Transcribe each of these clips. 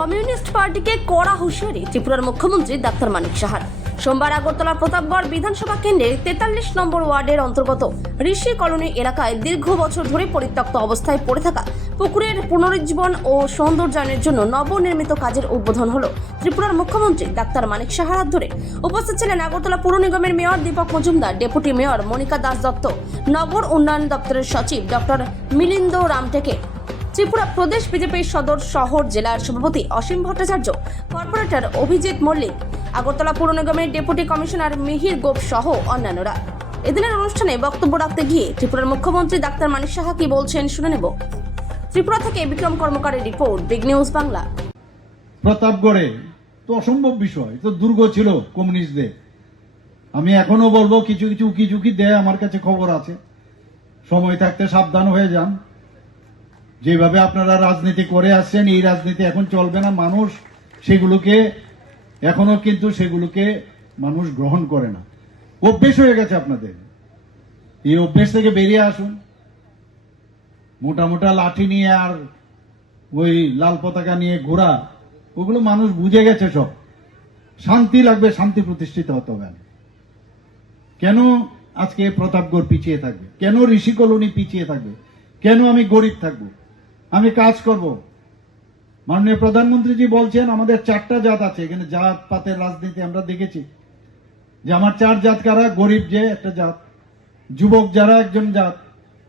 Communist পার্টিকে কড়া হুঁশিয়ারি ত্রিপুরার মুখ্যমন্ত্রী ডাক্তার মানিক সাহার। সোমবার আগরতলার প্রতাপগড় বিধানসভা কেন্দ্রের 43 নম্বর ওয়ার্ডের অন্তর্গত ঋষি কলোনি এলাকায় দীর্ঘ বছর ধরে পরিত্যক্ত অবস্থায় পড়ে থাকা পুকুরের পুনরুজ্জীবন ও সৌন্দর্যায়নের জন্য নবনির্মিত কাজের উদ্বোধন হলো ত্রিপুরার মুখ্যমন্ত্রী ডাক্তার মানিক সাহার হাত ধরে। উপস্থিত ছিলেন আগরতলা পুর নিগমের mayor Dipak Majumdar, deputy mayor Monika Das Datta, নগর উন্নয়ন দপ্তরের সচিব ডক্টর মিলিন্দ রামটেকে, ত্রিপুরা প্রদেশ বিজেপির সদর শহর জেলার সভাপতি অসীম ভট্টাচার্য, কর্পোরেটর অভিজিৎ মল্লিক, আগরতলা পুর নিগমের ডেপুটি কমিশনার মিহির গোপ সহ অন্যান্যরা। এদিনের অনুষ্ঠানে বক্তব্য রাখতে গিয়ে ত্রিপুরার মুখ্যমন্ত্রী ডাক্তার মানিক সাহা কি বলছেন শুনে নেব। ত্রিপুরা থেকে বিক্রম কর্মকারের রিপোর্ট, বিগ নিউজ বাংলা। প্রতাপগড়ে তো অসম্ভব বিষয়, তো দুর্গ ছিল কমিউনিস্টদের। আমি এখনো বলবো কিছু কিছু উকি ঝুঁকি দেয়, আমার কাছে খবর আছে। সময় থাকতে সাবধান হয়ে যান। যেভাবে আপনারা রাজনীতি করে আসছেন, এই রাজনীতি এখন চলবে না। মানুষ সেগুলোকে এখনো কিন্তু সেগুলোকে মানুষ গ্রহণ করে না। অভ্যেস হয়ে গেছে আপনাদের। এই অভ্যেস থেকে বেরিয়ে আসুন। মোটা মোটা লাঠি নিয়ে আর ওই লাল পতাকা নিয়ে ঘোরা, ওগুলো মানুষ বুঝে গেছে সব। শান্তি লাগবে, শান্তি প্রতিষ্ঠিত হতে হবে। কেন আজকে প্রতাপগড় পিছিয়ে থাকবে? কেন ঋষি কলোনি পিছিয়ে থাকবে? কেন আমি গরিব থাকবো? আমি কাজ করব। মাননীয় প্রধানমন্ত্রীজি বলছেন আমাদের 4টা জাত আছে। এখানে জাত পাতের রাজনীতি আমরা দেখেছি যে আমার 4 জাত কারা। গরিব যে একটা জাত, যুবক যারা একজন জাত,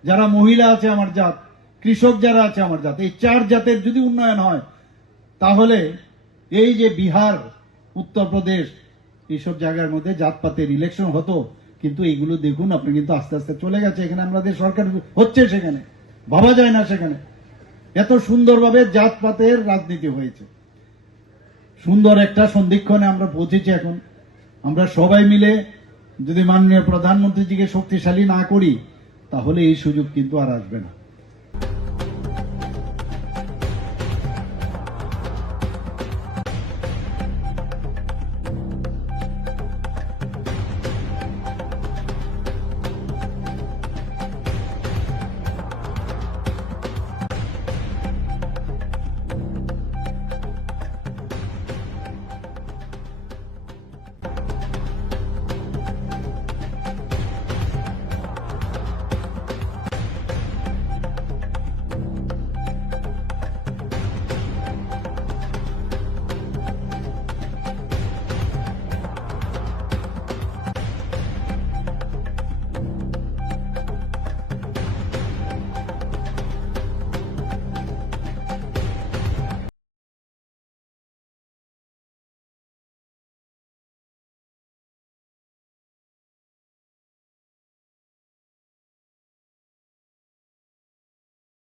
যারা মহিলা আছে আমার জাত, কৃষক যারা আছে আমার জাত। এই 4 জাতের যদি উন্নয়ন হয় তাহলে এই যে বিহার, উত্তরপ্রদেশ, এইসব জায়গার মধ্যে জাতপাতের ইলেকশন হতো, কিন্তু এইগুলো দেখুন আপনি কিন্তু আস্তে আস্তে চলে গেছে। এখানে আমাদের সরকার হচ্ছে, সেখানে ভাবা যায় না। সেখানে এত সুন্দরভাবে জাতপাতের রাজনীতি হয়েছে। সুন্দর একটা সন্ধিক্ষণে আমরা পৌঁছেছি। এখন আমরা সবাই মিলে যদি মাননীয় প্রধানমন্ত্রীজিকে শক্তিশালী না করি তাহলে এই সুযোগ কিন্তু আর আসবে না।